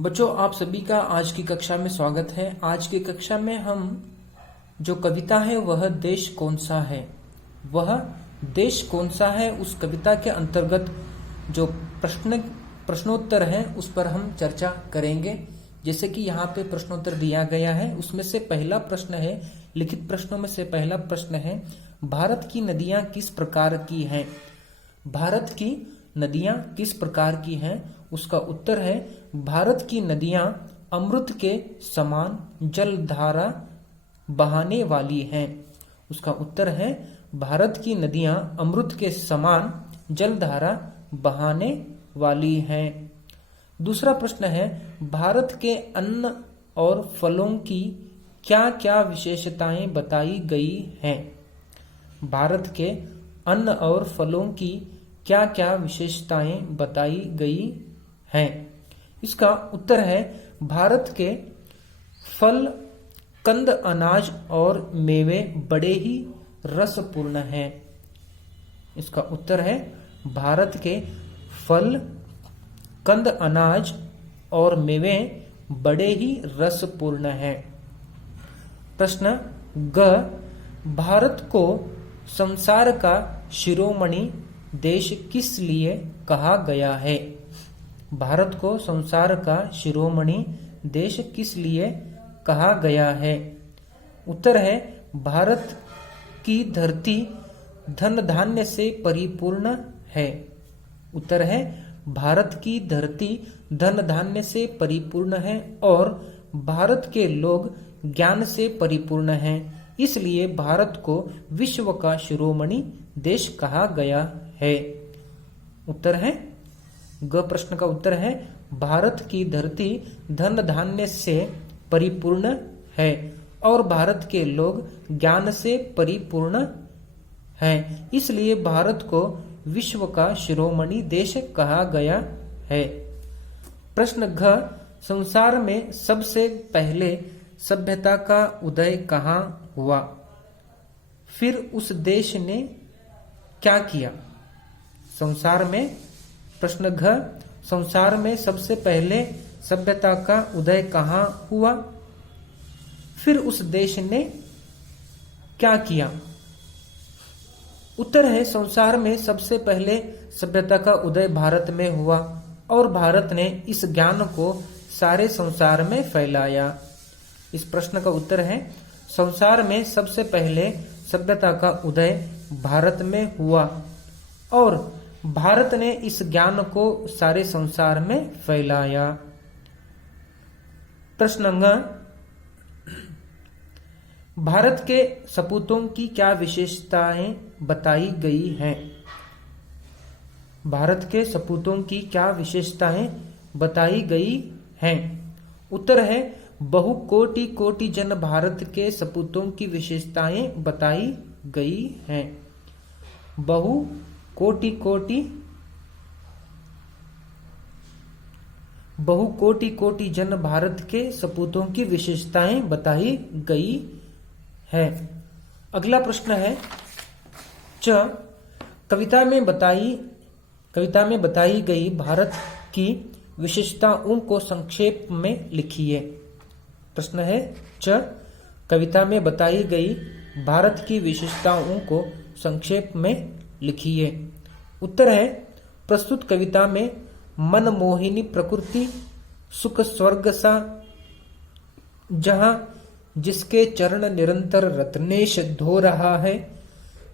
बच्चों, आप सभी का आज की कक्षा में स्वागत है। आज की कक्षा में हम जो कविता है वह देश कौन सा है, वह देश कौन सा है, उस कविता के अंतर्गत जो प्रश्नोत्तर है उस पर हम चर्चा करेंगे। जैसे कि यहाँ पे प्रश्नोत्तर दिया गया है, उसमें से पहला प्रश्न है, लिखित प्रश्नों में से पहला प्रश्न है, भारत की नदियां किस प्रकार की हैं? भारत की नदियां किस प्रकार की हैं? उसका उत्तर है, भारत की नदियां अमृत के समान जलधारा बहाने वाली हैं। उसका उत्तर है, भारत की नदियां अमृत के समान जलधारा बहाने वाली हैं। दूसरा प्रश्न है, भारत के अन्न और फलों की क्या क्या विशेषताएं बताई गई हैं? भारत के अन्न और फलों की क्या क्या विशेषताएं बताई गई हैं? इसका उत्तर है, भारत के फल, कंद, अनाज और मेवे बड़े ही रसपूर्ण हैं। इसका उत्तर है, भारत के फल, कंद, अनाज और मेवे बड़े ही रसपूर्ण हैं। प्रश्न ग, भारत को संसार का शिरोमणि देश किस लिए कहा गया है? भारत को संसार का शिरोमणि देश किस लिए कहा गया है? उत्तर है, भारत की धरती धन धान्य से परिपूर्ण है। उत्तर है, भारत की धरती धन धान्य से परिपूर्ण है और भारत के लोग ज्ञान से परिपूर्ण हैं। इसलिए भारत को विश्व का शिरोमणि देश कहा गया है। उत्तर है, ग प्रश्न का उत्तर है, भारत की धरती धन धान्य से परिपूर्ण है और भारत के लोग ज्ञान से परिपूर्ण हैं। इसलिए भारत को विश्व का शिरोमणि देश कहा गया है। प्रश्न घ, संसार में सबसे पहले सभ्यता का उदय कहाँ हुआ? फिर उस देश ने क्या किया? संसार में, प्रश्न घ, संसार में सबसे पहले सभ्यता का उदय कहाँ हुआ? फिर उस देश ने क्या किया? उत्तर है, संसार में सबसे पहले सभ्यता का उदय भारत में हुआ और भारत ने इस ज्ञान को सारे संसार में फैलाया। इस प्रश्न का उत्तर है, संसार में सबसे पहले सभ्यता का उदय भारत में हुआ और भारत ने इस ज्ञान को सारे संसार में फैलाया। प्रश्न ङ, भारत के सपूतों की क्या विशेषताएं बताई गई हैं? भारत के सपूतों की क्या विशेषताएं बताई गई हैं? उत्तर है, बहु कोटि कोटि जन भारत के सपूतों की विशेषताएं बताई गई हैं। बहु कोटि कोटि जन भारत के सपूतों की विशेषताएं बताई गई है। अगला प्रश्न है, च, कविता में बताई गई भारत की विशेषताओं को संक्षेप में लिखिए। प्रश्न है, च, कविता में बताई गई भारत की विशेषताओं को संक्षेप में लिखिए। उत्तर है, प्रस्तुत कविता में मनमोहिनी प्रकृति, सुख स्वर्ग सा जहां जिसके चरण निरंतर रत्नेश धो रहा है,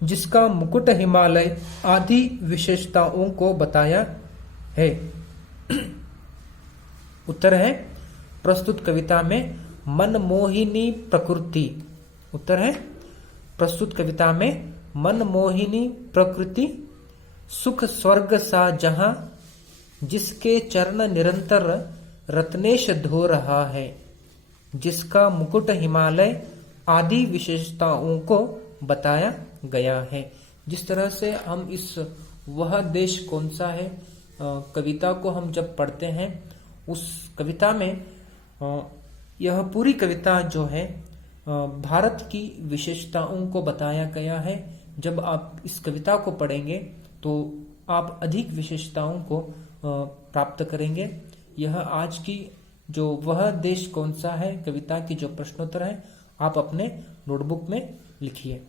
जिसका मुकुट हिमालय आदि विशेषताओं को बताया है। उत्तर है, प्रस्तुत कविता में मनमोहिनी प्रकृति। उत्तर है, प्रस्तुत कविता में मनमोहिनी प्रकृति, सुख स्वर्ग सा जहां जिसके चरण निरंतर रत्नेश धो रहा है, जिसका मुकुट हिमालय आदि विशेषताओं को बताया गया है। जिस तरह से हम इस वह देश कौन सा है कविता को हम जब पढ़ते हैं, उस कविता में यह पूरी कविता जो है भारत की विशेषताओं को बताया गया है। जब आप इस कविता को पढ़ेंगे तो आप अधिक विशेषताओं को प्राप्त करेंगे। यह आज की जो वह देश कौन सा है कविता की जो प्रश्नोत्तर है आप अपने नोटबुक में लिखिए।